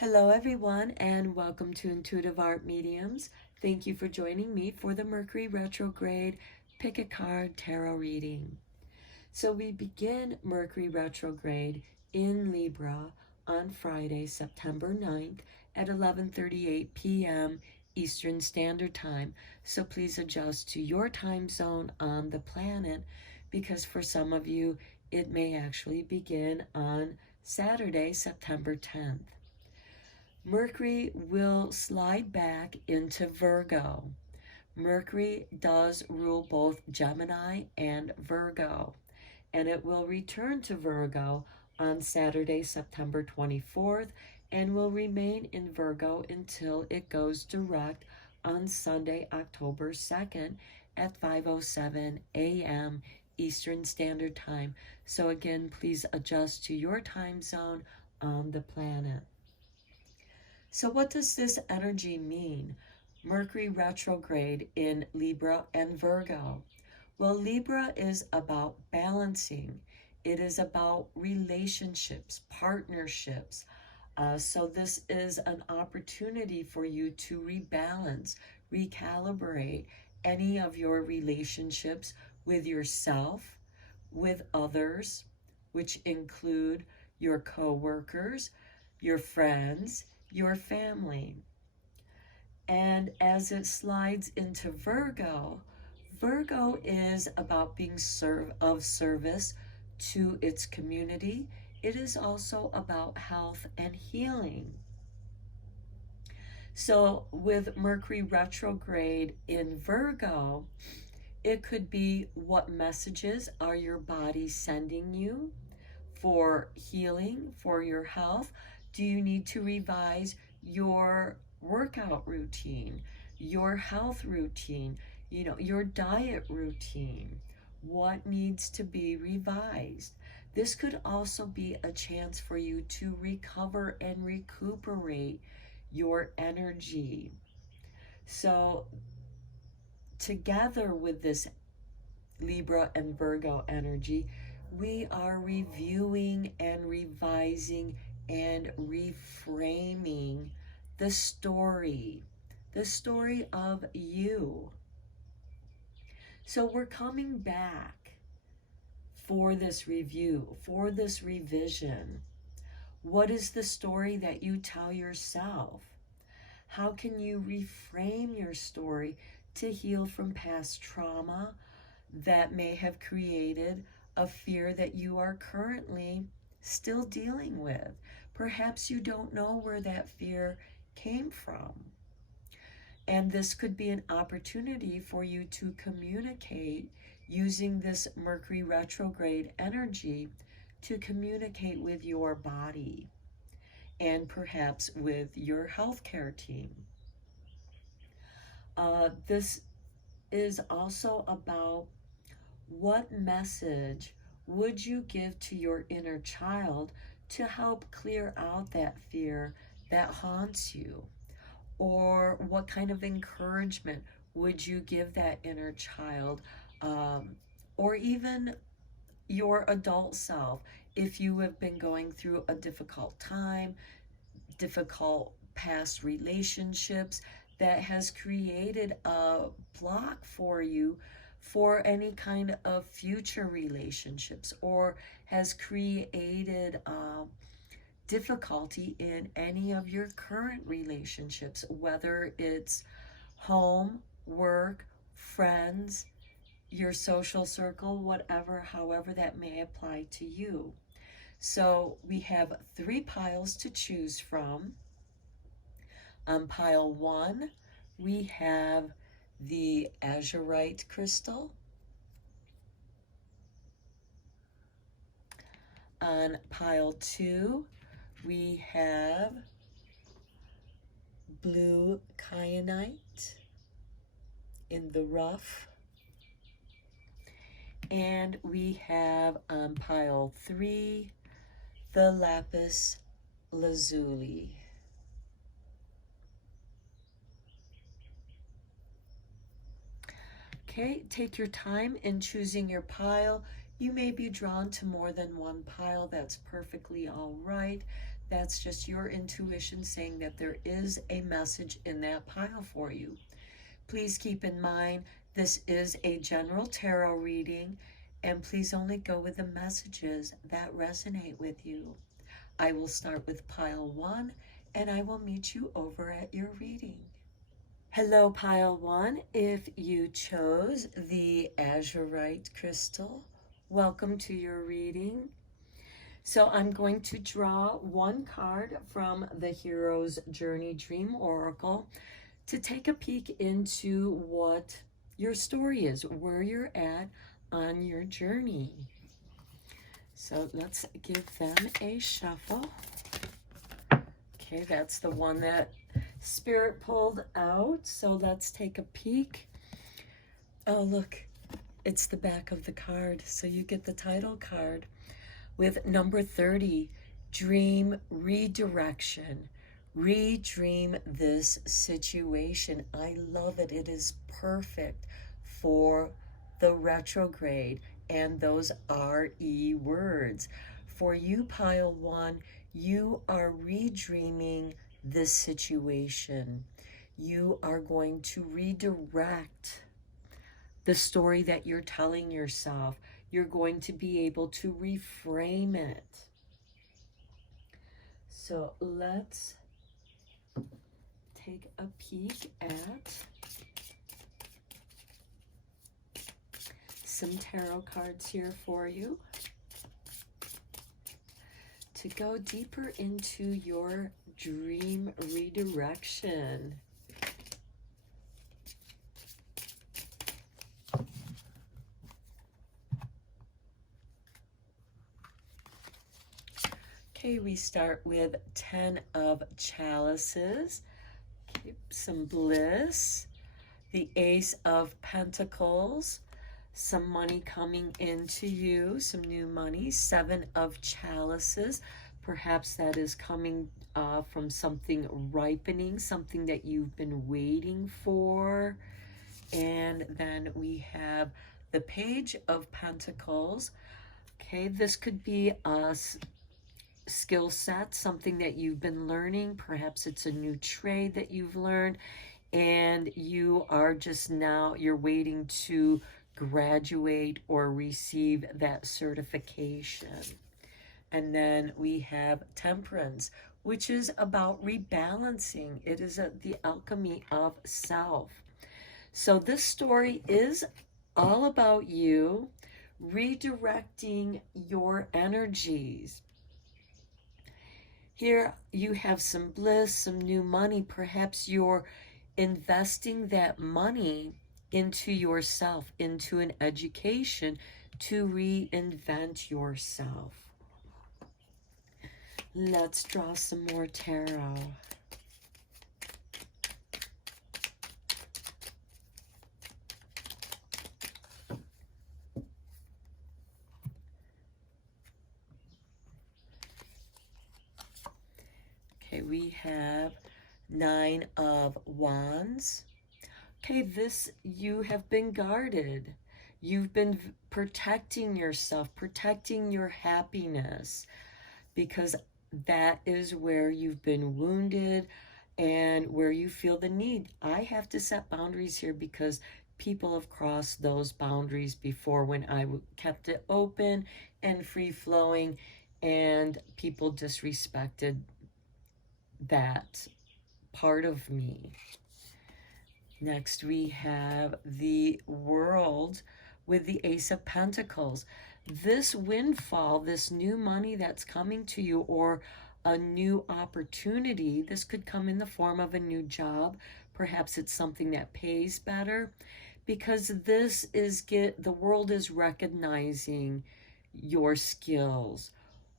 Hello, everyone, and welcome to Intuitive Art Mediums. Thank you for joining me for the Mercury Retrograde Pick a Card Tarot reading. So we begin Mercury Retrograde in Libra on Friday, September 9th at 11:38 p.m. Eastern Standard Time. So please adjust to your time zone on the planet, because for some of you, it may actually begin on Saturday, September 10th. Mercury will slide back into Virgo. Mercury does rule both Gemini and Virgo, and it will return to Virgo on Saturday, September 24th, and will remain in Virgo until it goes direct on Sunday, October 2nd at 5:07 a.m. Eastern Standard Time. So again, please adjust to your time zone on the planet. So what does this energy mean? Mercury retrograde in Libra and Virgo. Well, Libra is about balancing. It is about relationships, partnerships. So this is an opportunity for you to rebalance, recalibrate any of your relationships with yourself, with others, which include your co-workers, your friends, your family. And as it slides into Virgo, Virgo is about being of service to its community. It is also about health and healing. So with Mercury retrograde in Virgo, it could be, what messages are your body sending you for healing, for your health? Do you need to revise your workout routine, your health routine, your diet routine? What needs to be revised? This could also be a chance for you to recover and recuperate your energy. So together with this Libra and Virgo energy, we are reviewing and revising and reframing the story of you. So we're coming back for this review, for this revision. What is the story that you tell yourself? How can you reframe your story to heal from past trauma that may have created a fear that you are currently still dealing with? Perhaps you don't know where that fear came from. And this could be an opportunity for you to communicate using this Mercury retrograde energy to communicate with your body and perhaps with your healthcare team. This is also about, what message would you give to your inner child to help clear out that fear that haunts you? Or what kind of encouragement would you give that inner child, or even your adult self, if you have been going through a difficult time, difficult past relationships that has created a block for you for any kind of future relationships, or has created difficulty in any of your current relationships, whether it's home, work, friends, your social circle, whatever, however that may apply to you. So we have 3 piles to choose from. On pile 1, we have the azurite crystal. On pile 2, we have blue kyanite in the rough. And we have on pile 3, the lapis lazuli. Okay, take your time in choosing your pile. You may be drawn to more than one pile. That's perfectly all right. That's just your intuition saying that there is a message in that pile for you. Please keep in mind, this is a general tarot reading, and please only go with the messages that resonate with you. I will start with pile 1, and I will meet you over at your reading. Hello, pile 1. If you chose the azurite crystal, welcome to your reading. So I'm going to draw one card from the Hero's Journey Dream Oracle to take a peek into what your story is, where you're at on your journey. So let's give them a shuffle. Okay, that's the one that Spirit pulled out. So let's take a peek. Oh, look, it's the back of the card. So you get the title card with number 30, Dream Redirection. Redream this situation. I love it. It is perfect for the retrograde and those RE words. For you, pile 1, you are redreaming this situation. You are going to redirect the story that you're telling yourself. You're going to be able to reframe it. So let's take a peek at some tarot cards here for you to go deeper into your dream redirection. Okay, we start with 10 of Chalices, okay, some bliss, the Ace of Pentacles, some money coming into you, some new money, 7 of Chalices, perhaps that is coming from something ripening, something that you've been waiting for. And then we have the Page of Pentacles. Okay, this could be a skill set, something that you've been learning. Perhaps it's a new trade that you've learned, and you are just now, you're waiting to graduate or receive that certification. And then we have Temperance, which is about rebalancing. It is the alchemy of self. So this story is all about you redirecting your energies. Here you have some bliss, some new money. Perhaps you're investing that money into yourself, into an education to reinvent yourself. Let's draw some more tarot. Okay, we have 9 of Wands. Okay, this, you have been guarded. You've been protecting yourself, protecting your happiness, because that is where you've been wounded and where you feel the need. I have to set boundaries here because people have crossed those boundaries before when I kept it open and free-flowing, and people disrespected that part of me. Next, we have the World with the Ace of Pentacles. This windfall, this new money that's coming to you, or a new opportunity, this could come in the form of a new job. Perhaps it's something that pays better, because this is the world is recognizing your skills,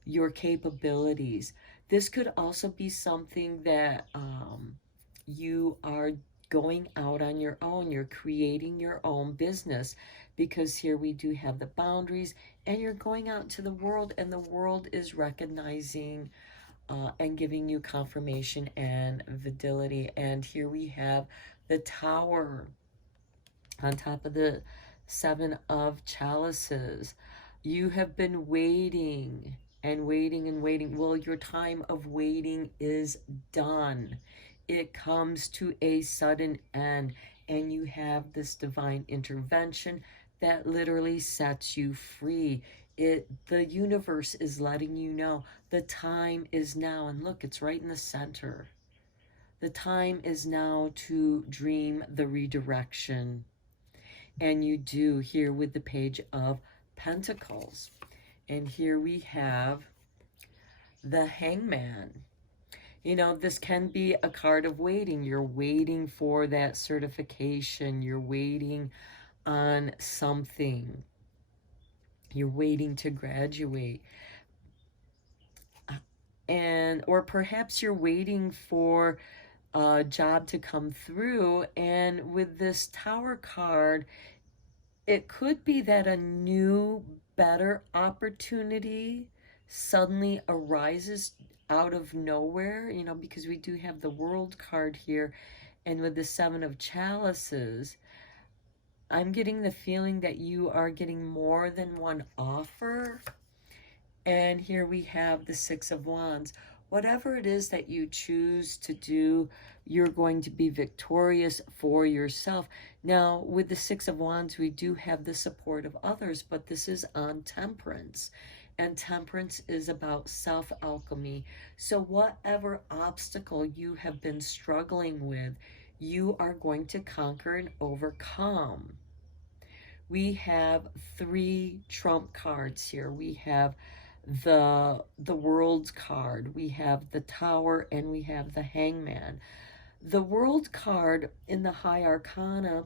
your capabilities. This could also be something that you are going out on your own. You're creating your own business, because here we do have the boundaries, and you're going out to the world, and the world is recognizing and giving you confirmation and validity. And here we have the Tower on top of the 7 of Chalices. You have been waiting and waiting and waiting. Well, your time of waiting is done. It comes to a sudden end, and you have this divine intervention that literally sets you free. The universe is letting you know the time is now. And look, it's right in the center. The time is now to dream the redirection. And you do here with the Page of Pentacles. And here we have the Hangman. You know, this can be a card of waiting. You're waiting for that certification. You're waiting on something. You're waiting to graduate. And or perhaps you're waiting for a job to come through, and with this Tower card, it could be that a new, better opportunity suddenly arises out of nowhere, you know, because we do have the World card here, and with the Seven of Chalices, I'm getting the feeling that you are getting more than one offer. And here we have the Six of Wands. Whatever it is that you choose to do, you're going to be victorious for yourself. Now, with the Six of Wands, we do have the support of others, but this is on Temperance. And Temperance is about self-alchemy. So whatever obstacle you have been struggling with, you are going to conquer and overcome. We have 3 trump cards here. We have the World card, we have the Tower, and we have the Hangman. The World card in the High Arcana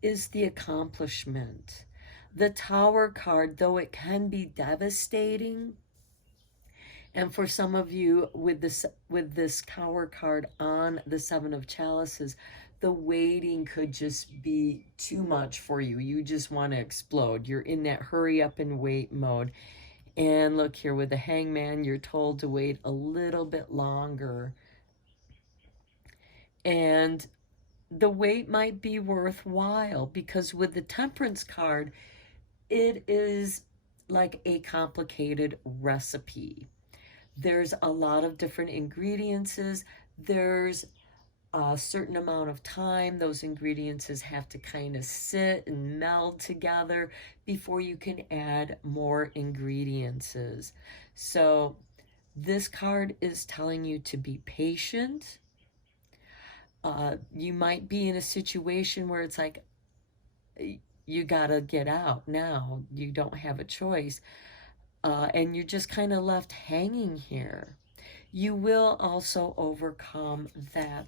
is the accomplishment. The Tower card, though it can be devastating, and for some of you with this Tower card on the Seven of Chalices, the waiting could just be too much for you. You just want to explode. You're in that hurry up and wait mode. And look here, with the Hangman, you're told to wait a little bit longer. And the wait might be worthwhile, because with the Temperance card, it is like a complicated recipe. There's a lot of different ingredients. There's a certain amount of time those ingredients have to kind of sit and meld together before you can add more ingredients. So this card is telling you to be patient. You might be in a situation where it's like, you gotta get out now. You don't have a choice. And you're just kind of left hanging here. You will also overcome that.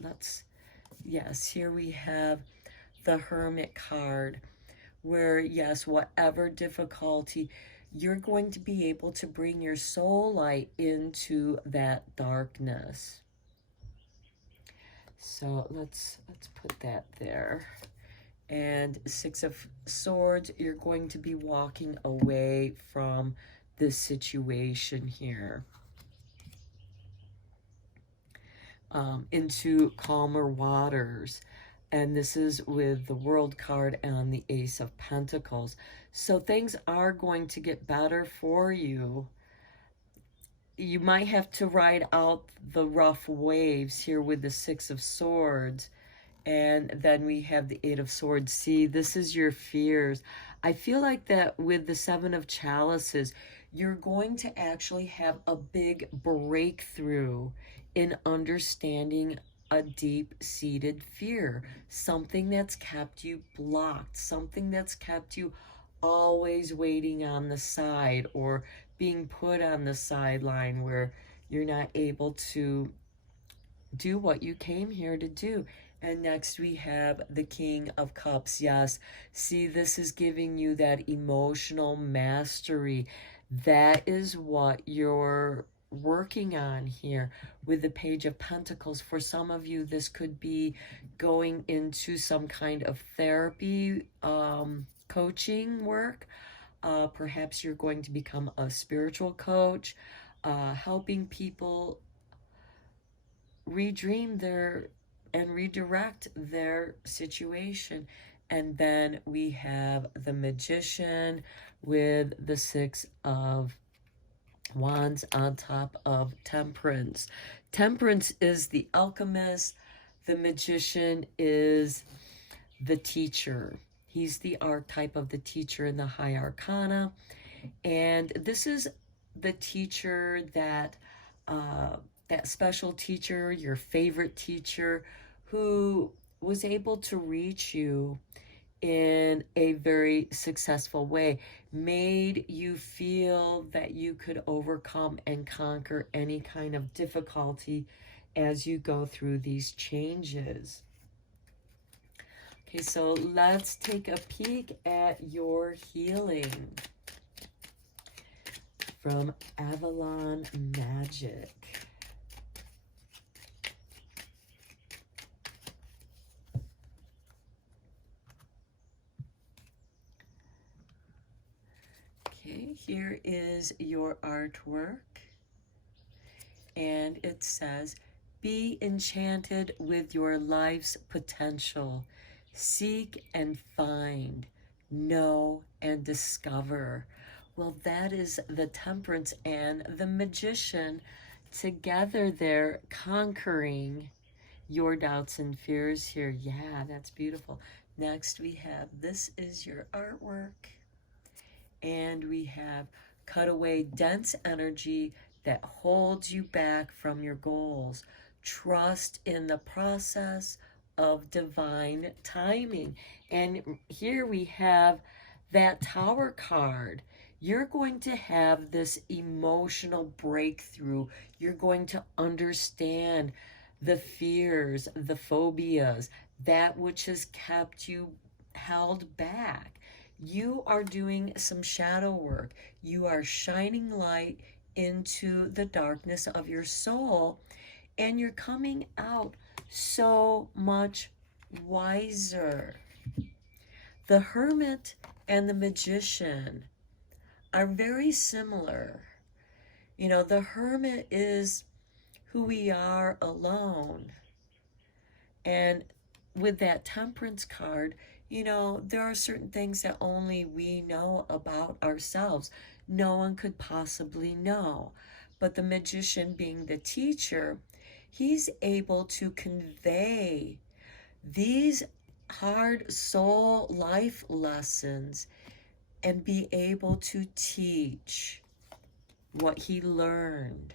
Yes, here we have the Hermit card, where, yes, whatever difficulty, you're going to be able to bring your soul light into that darkness. So let's put that there. And Six of Swords, you're going to be walking away from this situation here, into calmer waters. And this is with the World card and the Ace of Pentacles. So things are going to get better for you. You might have to ride out the rough waves here with the Six of Swords. And then we have the Eight of Swords. See, this is your fears. I feel like that with the Seven of Chalices, you're going to actually have a big breakthrough in understanding a deep-seated fear, something that's kept you blocked, something that's kept you always waiting on the side or being put on the sideline, where you're not able to do what you came here to do. And next we have the King of Cups. Yes, see, this is giving you that emotional mastery. That is what you're working on here with the Page of Pentacles. For some of you, this could be going into some kind of therapy, coaching work. Perhaps you're going to become a spiritual coach, helping people redream and redirect their situation. And then we have the Magician with the Six of Wands on top of Temperance. Temperance is the alchemist. The Magician is the teacher. He's the archetype of the teacher in the High Arcana. And this is the teacher that special teacher, your favorite teacher, who was able to reach you in a very successful way, made you feel that you could overcome and conquer any kind of difficulty as you go through these changes. Okay, so let's take a peek at your healing from Avalon Magic. Okay, here is your artwork, and it says, "Be enchanted with your life's potential. Seek and find, know and discover." Well, that is the Temperance and the Magician together there, conquering your doubts and fears here. Yeah, that's beautiful. Next we have, this is your artwork. And we have, cut away dense energy that holds you back from your goals. Trust in the process of divine timing. And here we have that Tower card. You're going to have this emotional breakthrough. You're going to understand the fears, the phobias, that which has kept you held back. You are doing some shadow work. You are shining light into the darkness of your soul, and you're coming out so much wiser. The Hermit and the Magician are very similar. You know, the Hermit is who we are alone. And with that Temperance card, you know, there are certain things that only we know about ourselves. No one could possibly know. But the Magician, being the teacher, he's able to convey these hard soul life lessons and be able to teach what he learned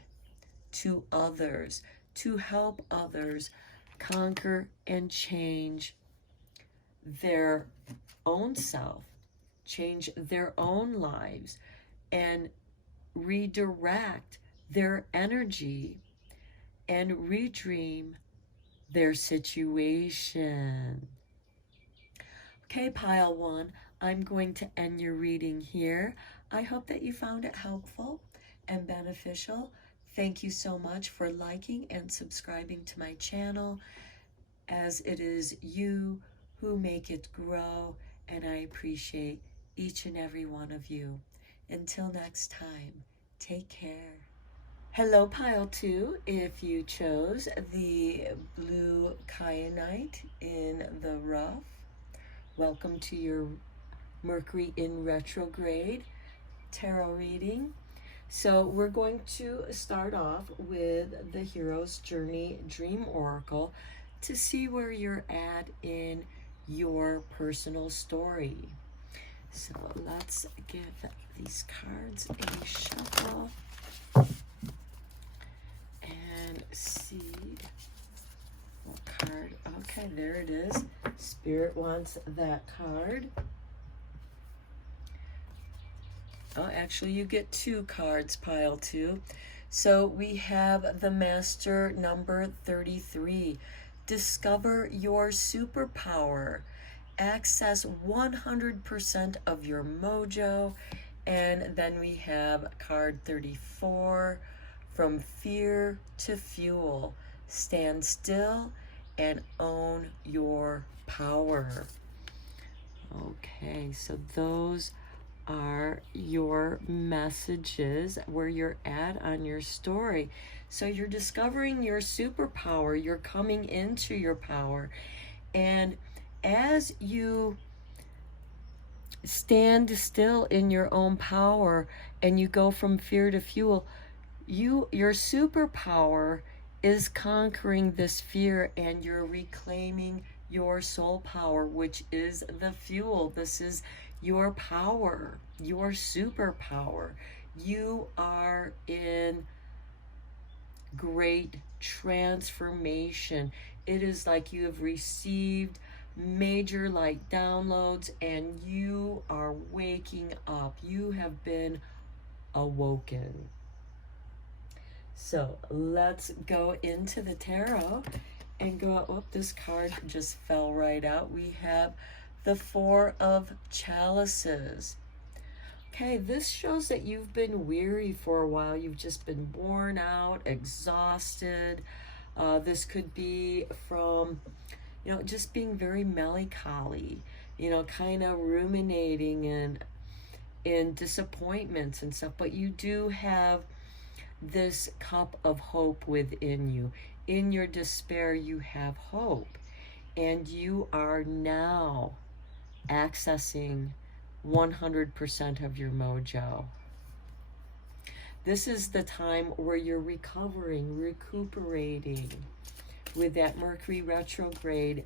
to others, to help others conquer and change their own self, change their own lives, and redirect their energy and redream their situation. Okay, pile one, I'm going to end your reading here. I hope that you found it helpful and beneficial. Thank you so much for liking and subscribing to my channel, as it is you who make it grow, and I appreciate each and every one of you. Until next time, take care. Hello, pile two. If you chose the blue kyanite in the rough, welcome to your Mercury in retrograde tarot reading. So we're going to start off with the Hero's Journey Dream Oracle to see where you're at in your personal story. So let's give these cards a shuffle and see what card. Okay, there it is. Spirit wants that card. Oh, actually, you get two cards, pile two. So we have the Master number 33. Discover your superpower. Access 100% of your mojo. And then we have card 34. From fear to fuel. Stand still and own your power. Okay, so those are your messages where you're at on your story. So you're discovering your superpower, you're coming into your power, and as you stand still in your own power and you go from fear to fuel, your superpower is conquering this fear, and you're reclaiming your soul power, which is the fuel. This is your power, your superpower. You are in great transformation. It is like you have received major light downloads and you are waking up. You have been awoken. So let's go into the tarot and go, oh, this card just fell right out. We have the Four of Chalices. Okay, this shows that you've been weary for a while. You've just been worn out, exhausted. This could be from, just being very melancholy, kind of ruminating and in disappointments and stuff. But you do have this cup of hope within you. In your despair, you have hope. And you are now accessing 100% of your mojo. This is the time where you're recovering, recuperating with that Mercury retrograde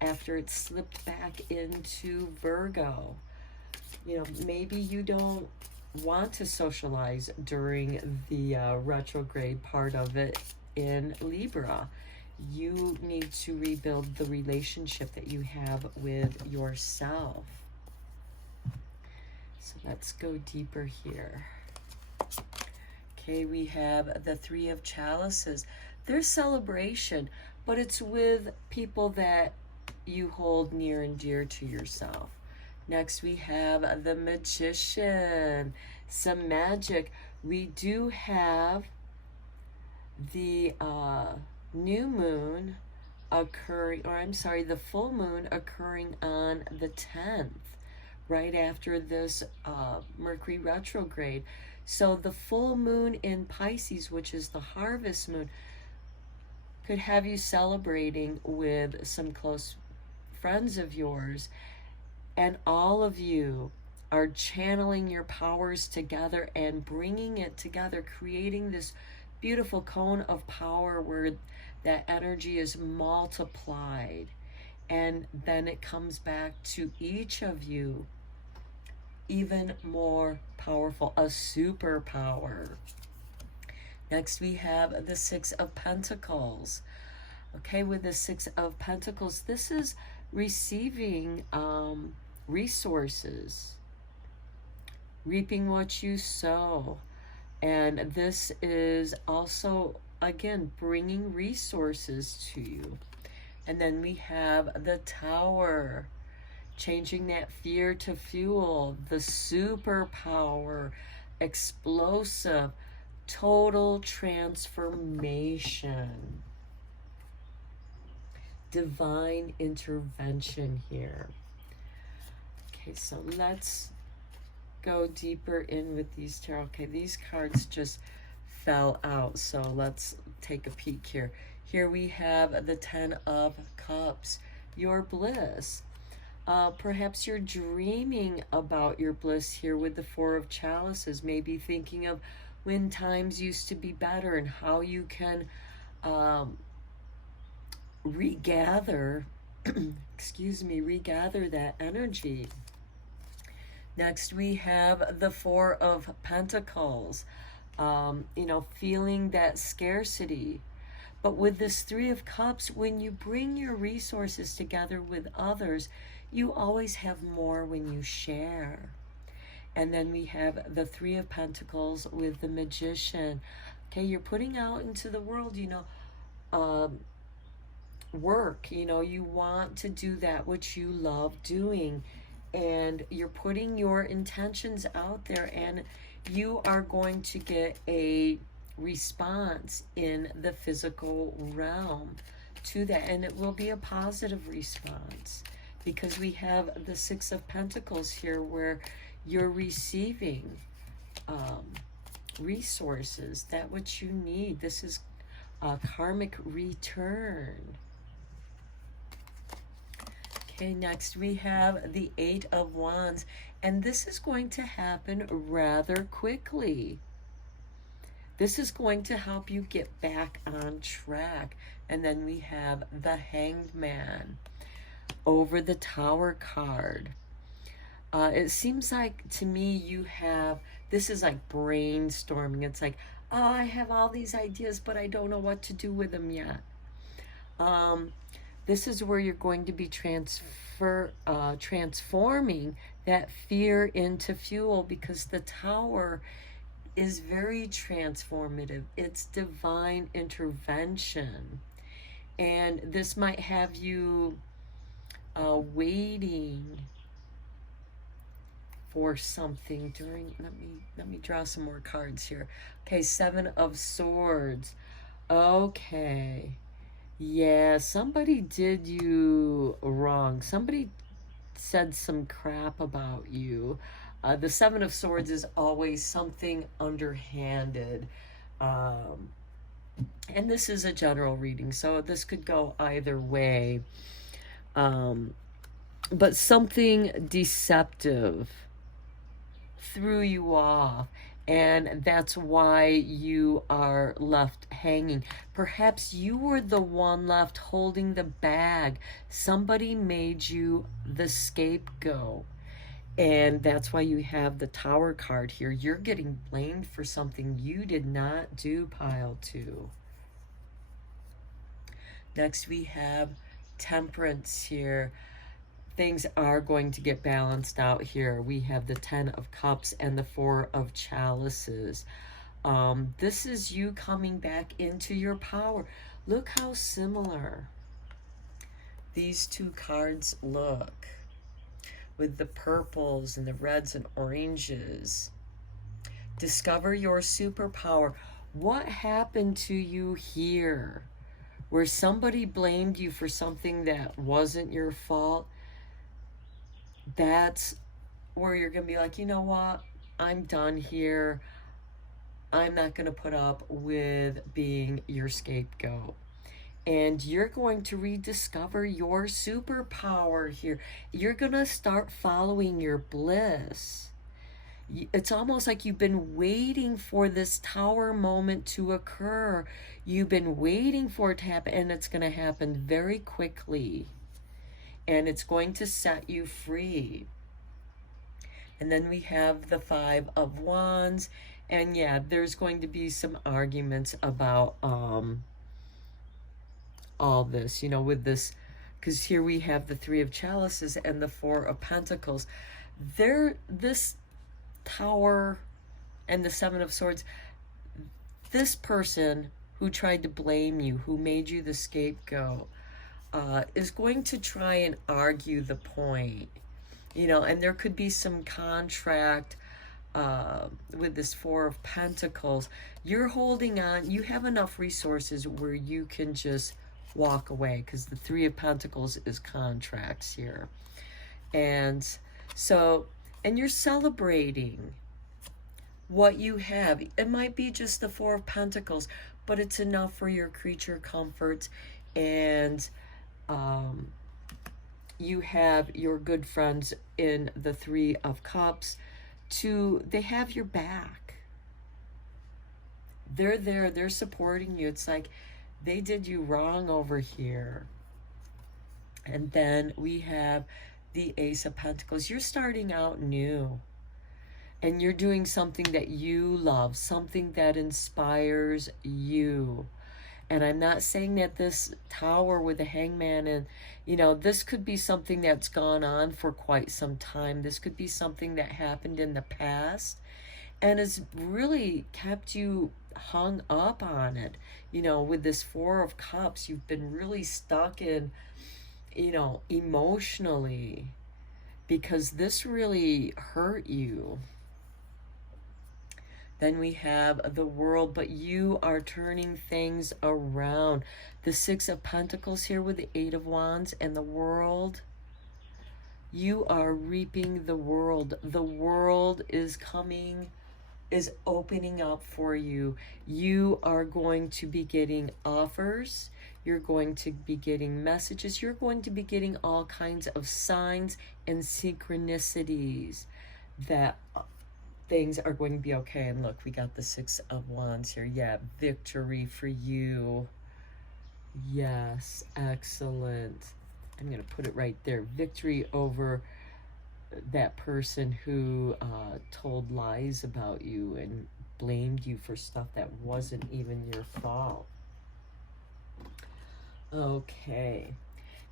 after it slipped back into Virgo. Maybe you don't want to socialize during the retrograde part of it in Libra. You need to rebuild the relationship that you have with yourself. So let's go deeper here. Okay, we have the Three of Chalices. There's celebration, but it's with people that you hold near and dear to yourself. Next, we have the Magician. Some magic. We do have the new moon occurring, or I'm sorry, the full moon occurring on the 10th, right after this Mercury retrograde. So the full moon in Pisces, which is the harvest moon, could have you celebrating with some close friends of yours, and all of you are channeling your powers together and bringing it together, creating this beautiful cone of power where that energy is multiplied, and then it comes back to each of you even more powerful, a superpower. Next, we have the Six of Pentacles. Okay, with the Six of Pentacles, this is receiving resources, reaping what you sow. And this is also, again, bringing resources to you. And then we have the Tower, changing that fear to fuel, the superpower, explosive, total transformation, divine intervention here. Okay, so let's go deeper in with these tarot. Okay, these cards just fell out, so let's take a peek here. Here we have the Ten of Cups, your bliss. Perhaps you're dreaming about your bliss here with the Four of Chalices, maybe thinking of when times used to be better and how you can regather, regather that energy. Next, we have the Four of Pentacles, feeling that scarcity. But with this Three of Cups, when you bring your resources together with others, you always have more when you share. And then we have the Three of Pentacles with the Magician. Okay, you're putting out into the world, work. You want to do that which you love doing. And you're putting your intentions out there, and you are going to get a response in the physical realm to that, and it will be a positive response because we have the Six of Pentacles here where you're receiving resources, that which you need. This is a karmic return. Okay, next we have the Eight of Wands, and this is going to happen rather quickly. This is going to help you get back on track. And then we have the Hanged Man over the Tower card. It seems like to me you have, this is like brainstorming. It's like, oh, I have all these ideas, but I don't know what to do with them yet. This is where you're going to be transforming that fear into fuel, because the Tower is very transformative. It's divine intervention. And this might have you waiting for something during, let me draw some more cards here. Okay, Seven of Swords. Okay. Yeah, somebody did you wrong. Somebody said some crap about you. The Seven of Swords is always something underhanded. And this is a general reading, so this could go either way. But something deceptive threw you off, and that's why you are left hanging. Perhaps you were the one left holding the bag. Somebody made you the scapegoat, and that's why you have the Tower card here. You're getting blamed for something you did not do, pile 2. Next we have Temperance here. Things are going to get balanced out here. We have the Ten of Cups and the Four of Chalices. This is you coming back into your power. Look how similar these two cards look, with the purples and the reds and oranges. Discover your superpower. What happened to you here? Where somebody blamed you for something that wasn't your fault, that's where you're going to be like, you know what? I'm done here. I'm not going to put up with being your scapegoat. And you're going to rediscover your superpower here. You're going to start following your bliss. It's almost like you've been waiting for this Tower moment to occur. You've been waiting for it to happen, and it's going to happen very quickly. And it's going to set you free. And then we have the Five of Wands. And yeah, there's going to be some arguments about all this, you know, with this, because here we have the Three of Chalices and the Four of Pentacles. This Tower and the Seven of Swords, this person who tried to blame you, who made you the scapegoat, is going to try and argue the point, you know, and there could be some contract with this Four of Pentacles. You're holding on. You have enough resources where you can just walk away, because the Three of Pentacles is contracts here. And so, and you're celebrating what you have. It might be just the Four of Pentacles, but it's enough for your creature comforts. And you have your good friends in the Three of Cups. They have your back. They're there. They're supporting you. It's like they did you wrong over here. And then we have the Ace of Pentacles. You're starting out new. And you're doing something that you love, something that inspires you. And I'm not saying that this Tower with the Hangman, and, you know, this could be something that's gone on for quite some time. This could be something that happened in the past and has really kept you hung up on it. You know, with this Four of Cups, you've been really stuck in, you know, emotionally, because this really hurt you. Then we have the World, but you are turning things around. The Six of Pentacles here with the Eight of Wands and the World. You are reaping the world. The world is coming, is opening up for you. You are going to be getting offers. You're going to be getting messages. You're going to be getting all kinds of signs and synchronicities that things are going to be okay. And look, we got the Six of Wands here. Yeah, victory for you. Yes, excellent. I'm going to put it right there. Victory over that person who told lies about you and blamed you for stuff that wasn't even your fault. Okay.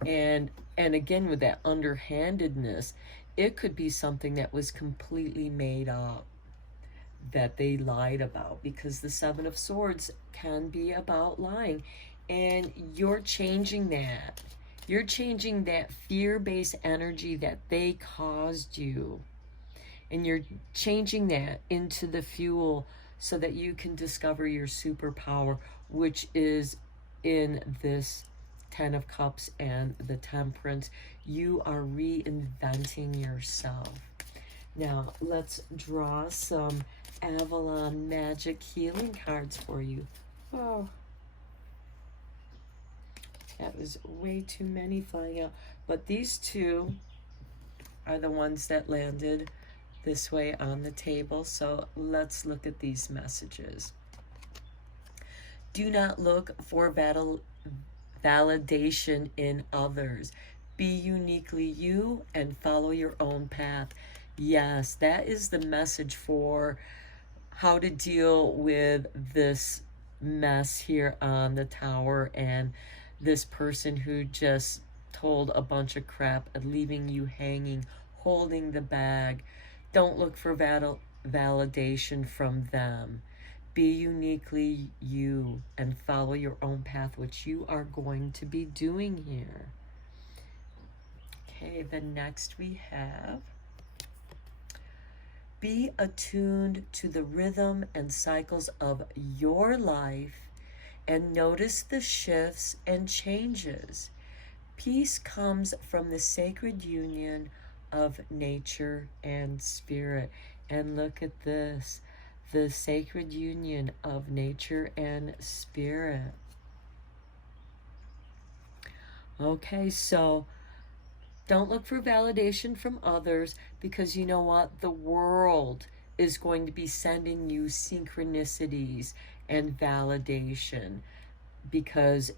And again, with that underhandedness, it could be something that was completely made up, that they lied about, because the Seven of Swords can be about lying. And you're changing that. You're changing that fear-based energy that they caused you. And you're changing that into the fuel so that you can discover your superpower, which is in this Ten of Cups and the Temperance. You are reinventing yourself. Now, let's draw some Avalon Magic Healing cards for you. Oh, that was way too many flying out. But these two are the ones that landed this way on the table. So let's look at these messages. Do not look for validation in others. Be uniquely you and follow your own path. Yes, that is the message for how to deal with this mess here on the tower, and this person who just told a bunch of crap and leaving you hanging, holding the bag. Don't look for validation from them. Be uniquely you and follow your own path, which you are going to be doing here. Okay, then next we have, be attuned to the rhythm and cycles of your life and notice the shifts and changes. Peace comes from the sacred union of nature and spirit. And look at this, the sacred union of nature and spirit. Okay, so don't look for validation from others, because you know what? The world is going to be sending you synchronicities and validation, because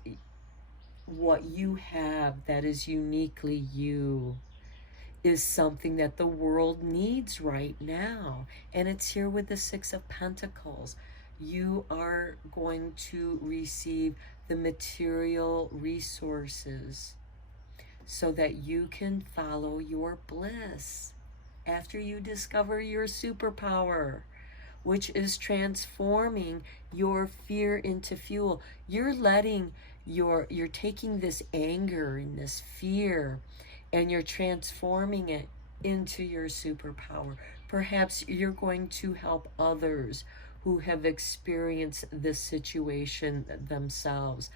what you have that is uniquely you is something that the world needs right now. And it's here with the Six of Pentacles. You are going to receive the material resources so that you can follow your bliss after you discover your superpower, which is transforming your fear into fuel. You're taking this anger and this fear, and you're transforming it into your superpower. Perhaps you're going to help others who have experienced this situation themselves.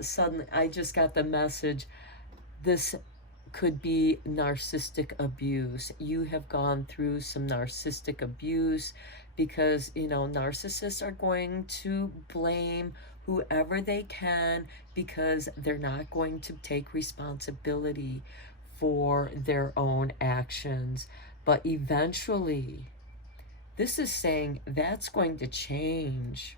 Suddenly, I just got the message, this could be narcissistic abuse. You have gone through some narcissistic abuse, because, you know, narcissists are going to blame whoever they can, because they're not going to take responsibility for their own actions. But eventually, this is saying that's going to change.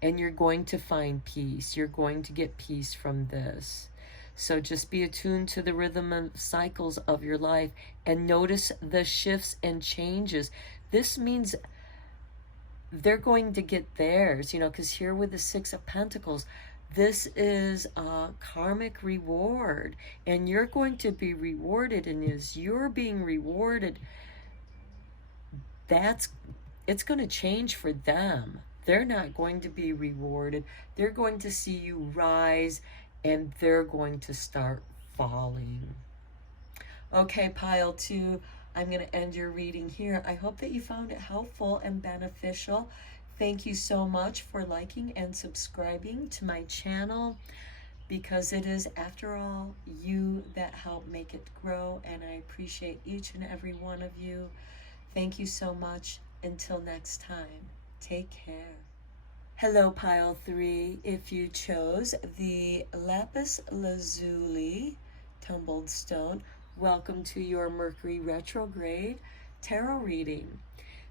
And you're going to find peace. You're going to get peace from this. So just be attuned to the rhythm and cycles of your life and notice the shifts and changes. This means they're going to get theirs, you know, because here with the Six of Pentacles, this is a karmic reward, and you're going to be rewarded. And as you're being rewarded, it's going to change for them. They're not going to be rewarded. They're going to see you rise, and they're going to start falling. Okay, pile 2, I'm going to end your reading here. I hope that you found it helpful and beneficial. Thank you so much for liking and subscribing to my channel, because it is, after all, you that help make it grow, and I appreciate each and every one of you. Thank you so much. Until next time, take care. Hello, pile 3. If you chose the lapis lazuli tumbled stone, welcome to your Mercury Retrograde tarot reading.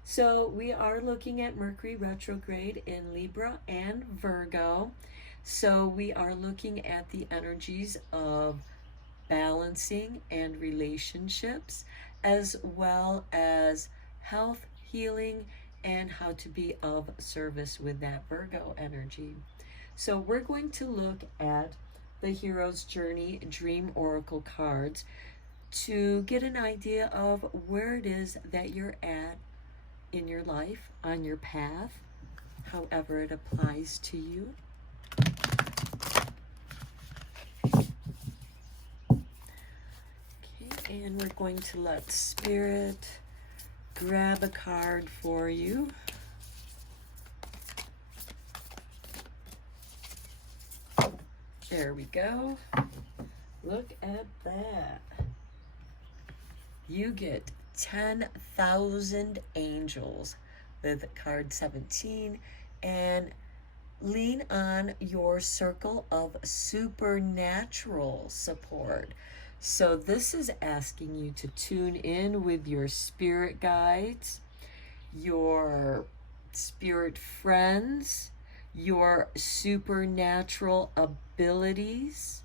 So we are looking at Mercury Retrograde in Libra and Virgo. So we are looking at the energies of balancing and relationships, as well as health, healing, and how to be of service with that Virgo energy. So we're going to look at the Hero's Journey Dream Oracle cards to get an idea of where it is that you're at in your life, on your path, however it applies to you. Okay, and we're going to let Spirit grab a card for you. There we go. Look at that. You get 10,000 angels with card 17, and lean on your circle of supernatural support. So this is asking you to tune in with your spirit guides, your spirit friends, your supernatural abilities.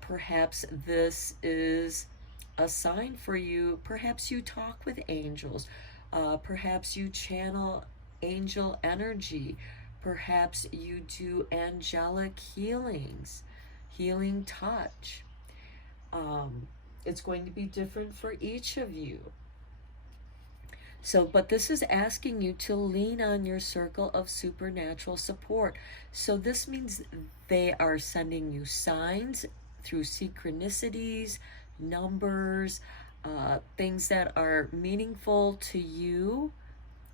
Perhaps this is a sign for you. Perhaps you talk with angels. Perhaps you channel angel energy. Perhaps you do angelic healings, healing touch. It's going to be different for each of you. So, but this is asking you to lean on your circle of supernatural support. So this means they are sending you signs through synchronicities, numbers, things that are meaningful to you,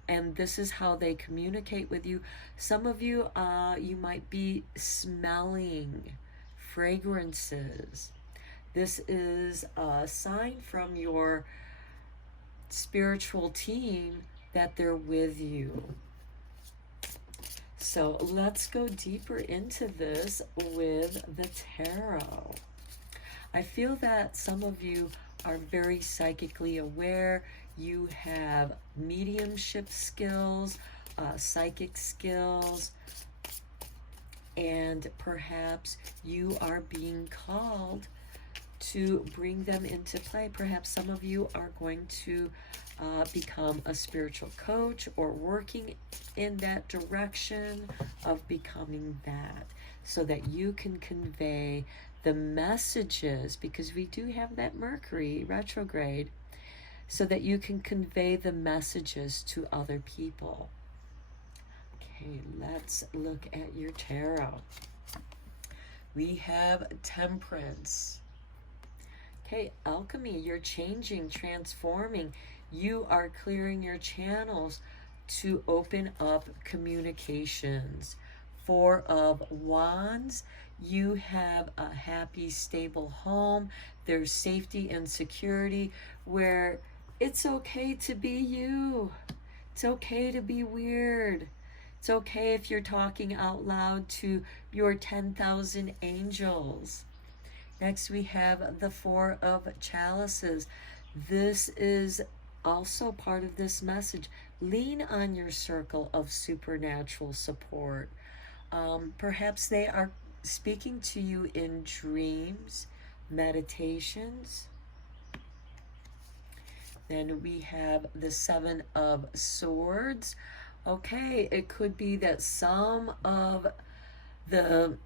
and this is how they communicate with you. Some of you, you might be smelling fragrances. This is a sign from your spiritual team that they're with you. So let's go deeper into this with the tarot. I feel that some of you are very psychically aware. You have mediumship skills, psychic skills, and perhaps you are being called to bring them into play. Perhaps some of you are going to become a spiritual coach or working in that direction of becoming that, so that you can convey the messages, because we do have that Mercury retrograde, so that you can convey the messages to other people. Okay, let's look at your tarot. We have Temperance. Okay, Alchemy, you're changing, transforming. You are clearing your channels to open up communications. Four of Wands, you have a happy, stable home. There's safety and security where it's okay to be you. It's okay to be weird. It's okay if you're talking out loud to your 10,000 angels. Next, we have the Four of Chalices. This is also part of this message. Lean on your circle of supernatural support. Perhaps they are speaking to you in dreams, meditations. Then we have the Seven of Swords. Okay, it could be that some of the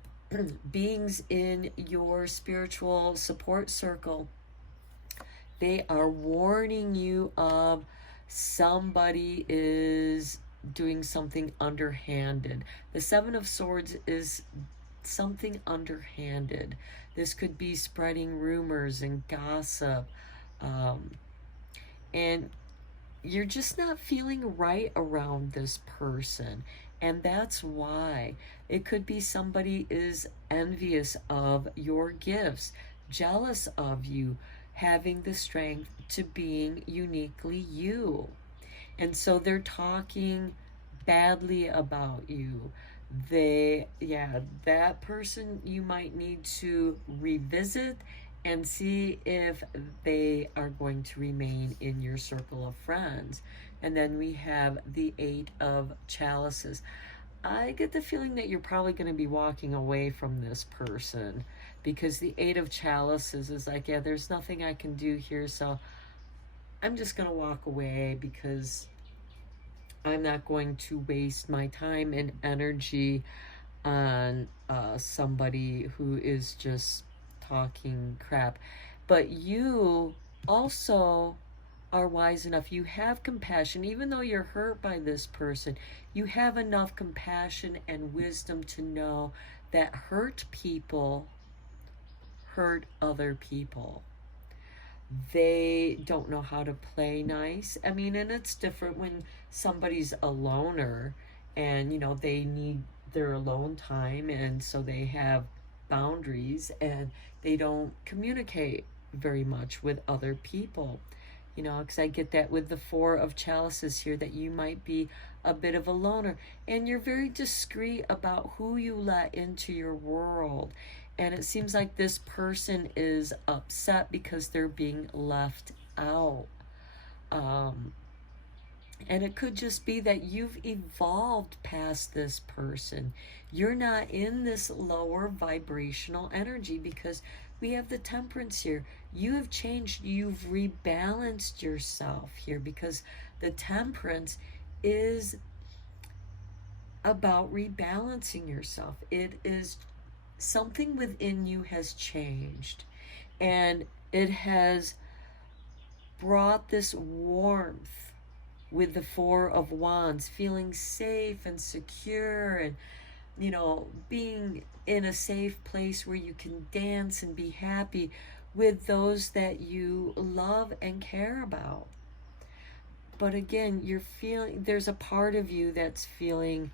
beings in your spiritual support circle, they are warning you of somebody is doing something underhanded. The Seven of Swords is something underhanded. This could be spreading rumors and gossip, and you're just not feeling right around this person. And that's why it could be somebody is envious of your gifts, jealous of you having the strength to being uniquely you. And so they're talking badly about you. That person you might need to revisit and see if they are going to remain in your circle of friends. And then we have the Eight of Chalices. I get the feeling that you're probably going to be walking away from this person, because the Eight of Chalices is like, yeah, there's nothing I can do here, so I'm just going to walk away, because I'm not going to waste my time and energy on somebody who is just talking crap. But you also are wise enough. You have compassion. Even though you're hurt by this person, you have enough compassion and wisdom to know that hurt people hurt other people. They don't know how to play nice. I mean, and it's different when somebody's a loner and, they need their alone time, and so they have boundaries and they don't communicate very much with other people. Because I get that with the Four of Chalices here, that you might be a bit of a loner and you're very discreet about who you let into your world. And it seems like this person is upset because they're being left out. And it could just be that you've evolved past this person. You're not in this lower vibrational energy, because we have the Temperance here. You have changed. You've rebalanced yourself here, because the Temperance is about rebalancing yourself. It is something within you has changed, and it has brought this warmth with the Four of Wands, feeling safe and secure, and being in a safe place where you can dance and be happy with those that you love and care about. But again, you're feeling, there's a part of you that's feeling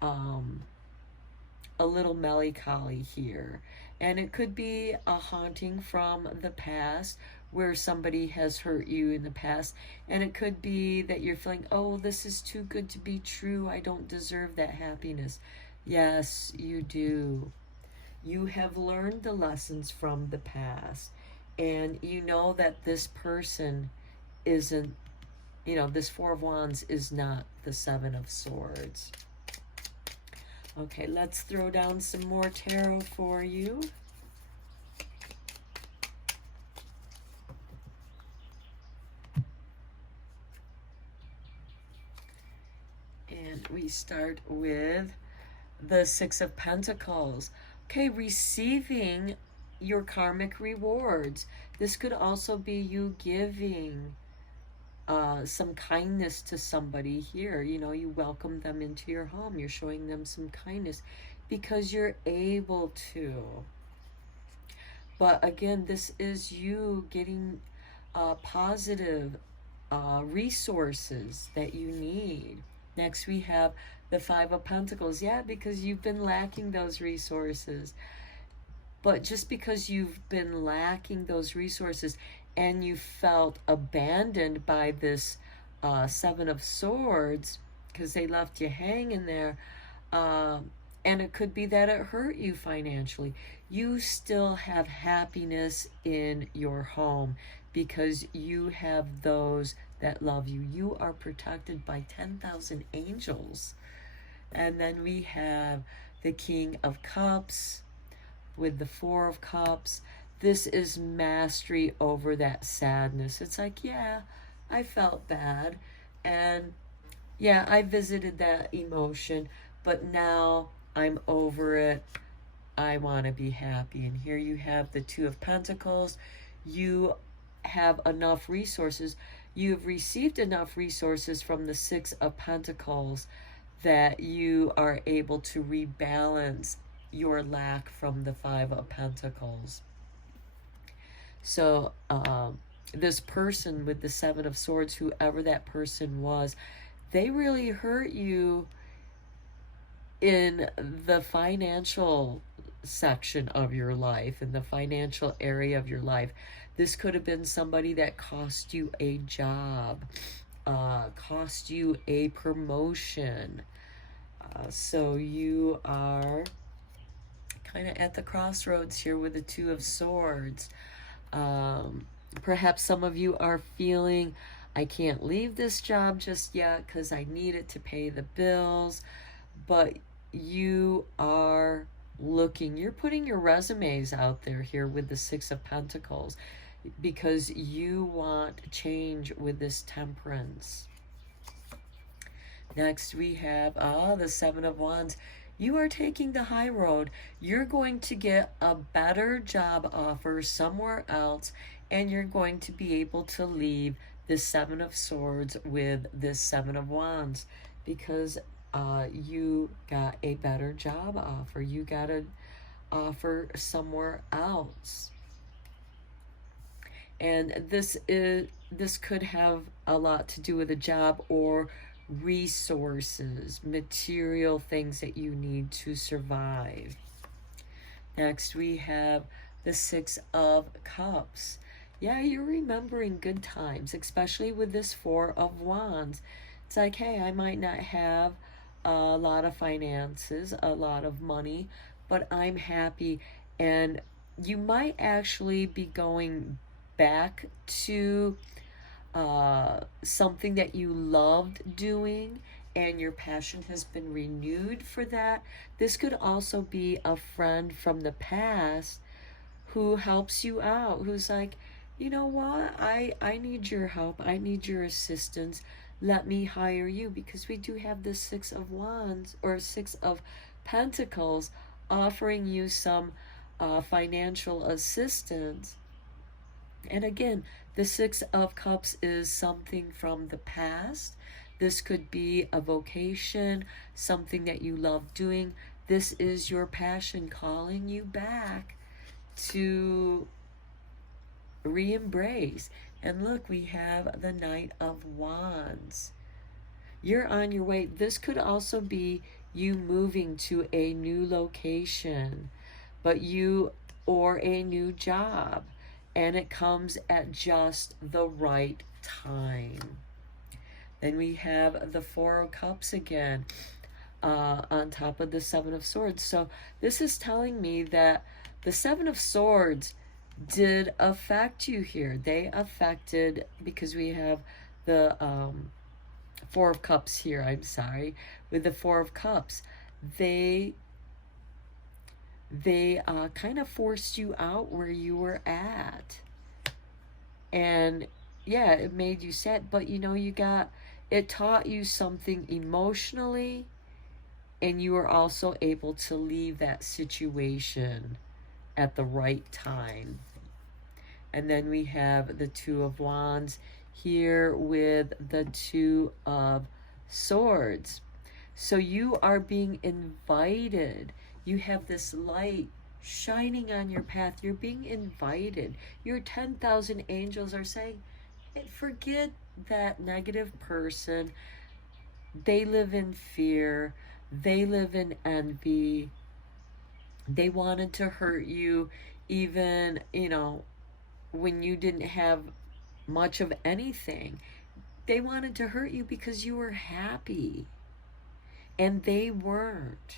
a little melancholy here. And it could be a haunting from the past, where somebody has hurt you in the past. And it could be that you're feeling, oh, this is too good to be true. I don't deserve that happiness. Yes, you do. You have learned the lessons from the past. And you know that this person isn't, this Four of Wands is not the Seven of Swords. Okay, let's throw down some more tarot for you. And we start with the Six of Pentacles. Okay, receiving your karmic rewards. This could also be you giving some kindness to somebody here. You welcome them into your home. You're showing them some kindness because you're able to. But again, this is you getting positive resources that you need. Next, we have the Five of Pentacles. Yeah, because you've been lacking those resources. But just because you've been lacking those resources and you felt abandoned by this Seven of Swords, because they left you hanging there, and it could be that it hurt you financially, you still have happiness in your home because you have those that love you. You are protected by 10,000 angels. And then we have the King of Cups with the Four of Cups. This is mastery over that sadness. It's like, yeah, I felt bad, and yeah, I visited that emotion, but now I'm over it. I want to be happy. And here you have the Two of Pentacles. You have enough resources. You've received enough resources from the Six of Pentacles that you are able to rebalance your lack from the Five of Pentacles. So this person with the Seven of Swords, whoever that person was, they really hurt you in the financial section of your life, in the financial area of your life. This could have been somebody that cost you a job. cost you a promotion. So you are kind of at the crossroads here with the Two of Swords. Perhaps some of you are feeling, I can't leave this job just yet because I need it to pay the bills. But you are looking, you're putting your resumes out there here with the Six of Pentacles because you want change with this Temperance. Next we have the Seven of Wands. You are taking the high road. You're going to get a better job offer somewhere else, and you're going to be able to leave the Seven of Swords with this Seven of Wands because you got a better job offer. You got an offer somewhere else. And this could have a lot to do with a job or resources, material things that you need to survive. Next we have the Six of Cups. Yeah, you're remembering good times, especially with this Four of Wands. It's like, hey, I might not have a lot of finances, a lot of money, but I'm happy. And you might actually be going back to something that you loved doing and your passion has been renewed for that. This could also be a friend from the past who helps you out, who's like, you know what, I need your help, I need your assistance, let me hire you, because we do have the Six of Wands or Six of Pentacles offering you some financial assistance. And again, the Six of Cups is something from the past. This could be a vocation, something that you love doing. This is your passion calling you back to re-embrace. And look, we have the Knight of Wands. You're on your way. This could also be you moving to a new location, or a new job. And it comes at just the right time. Then we have the Four of Cups again on top of the Seven of Swords. So this is telling me that the Seven of Swords did affect you here. They affected, because we have the Four of Cups here, I'm sorry, with the Four of Cups. They kind of forced you out where you were at. And yeah, it made you sad, but you know, it taught you something emotionally, and you were also able to leave that situation at the right time. And then we have the Two of Wands here with the Two of Swords. So you are being invited. You have this light shining on your path. You're being invited. Your 10,000 angels are saying, forget that negative person. They live in fear. They live in envy. They wanted to hurt you even, when you didn't have much of anything. They wanted to hurt you because you were happy. And they weren't.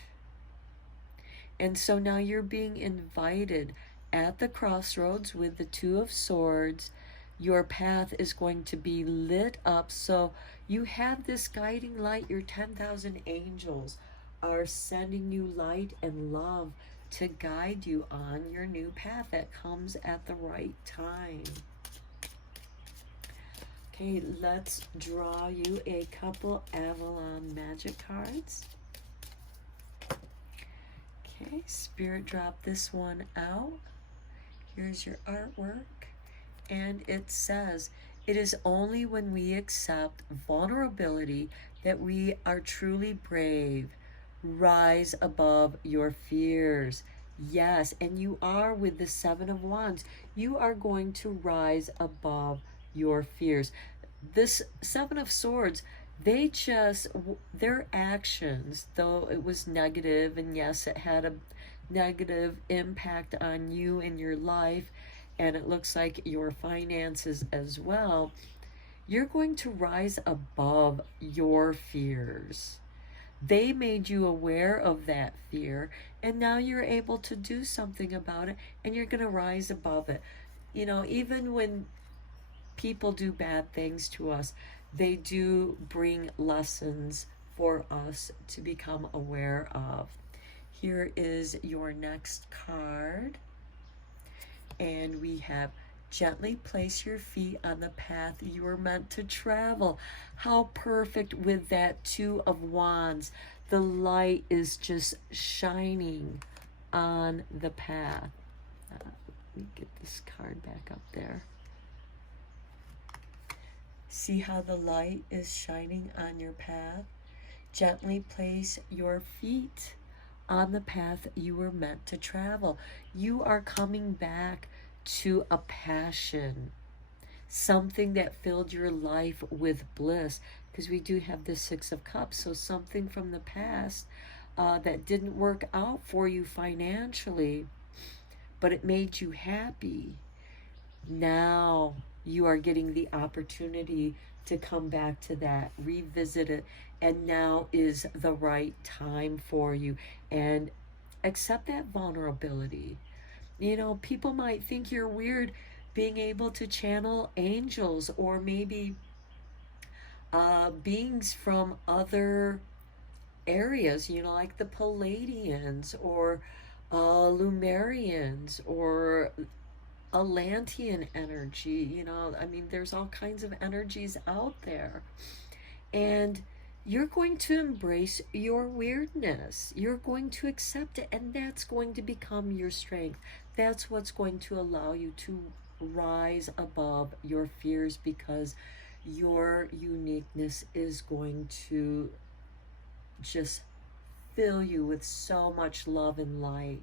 And so now you're being invited at the crossroads with the Two of Swords. Your path is going to be lit up. So you have this guiding light. Your 10,000 angels are sending you light and love to guide you on your new path that comes at the right time. Okay, let's draw you a couple Avalon magic cards. Okay, Spirit drop this one out. Here's your artwork. And it says, it is only when we accept vulnerability that we are truly brave. Rise above your fears. Yes, and you are with the Seven of Wands. You are going to rise above your fears. This Seven of Swords, their actions, though it was negative, and yes, it had a negative impact on you and your life, and it looks like your finances as well, You're going to rise above your fears. They made you aware of that fear, and now you're able to do something about it, and you're going to rise above it. You know, even when people do bad things to us, they do bring lessons for us to become aware of. Here is your next card, and we have gently place your feet on the path you were meant to travel. How perfect with that Two of Wands. The light is just shining on the path. Let me get this card back up there. See how the light is shining on your path? Gently place your feet on the path you were meant to travel. You are coming back to a passion, something that filled your life with bliss, because we do have the Six of Cups. So something from the past that didn't work out for you financially, but it made you happy. Now you are getting the opportunity to come back to that, revisit it, and now is the right time for you. And accept that vulnerability. You know, people might think you're weird being able to channel angels, or maybe beings from other areas, you know, like the Palladians, or Lumerians, or Atlantean energy. You know, I mean, there's all kinds of energies out there. And you're going to embrace your weirdness. You're going to accept it, and that's going to become your strength. That's what's going to allow you to rise above your fears, because your uniqueness is going to just fill you with so much love and light.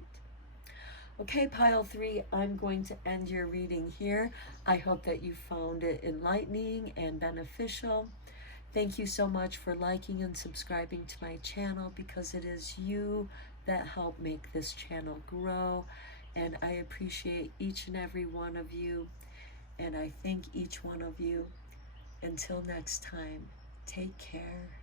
Okay, pile 3, I'm going to end your reading here. I hope that you found it enlightening and beneficial. Thank you so much for liking and subscribing to my channel, because it is you that help make this channel grow. And I appreciate each and every one of you. And I thank each one of you. Until next time, take care.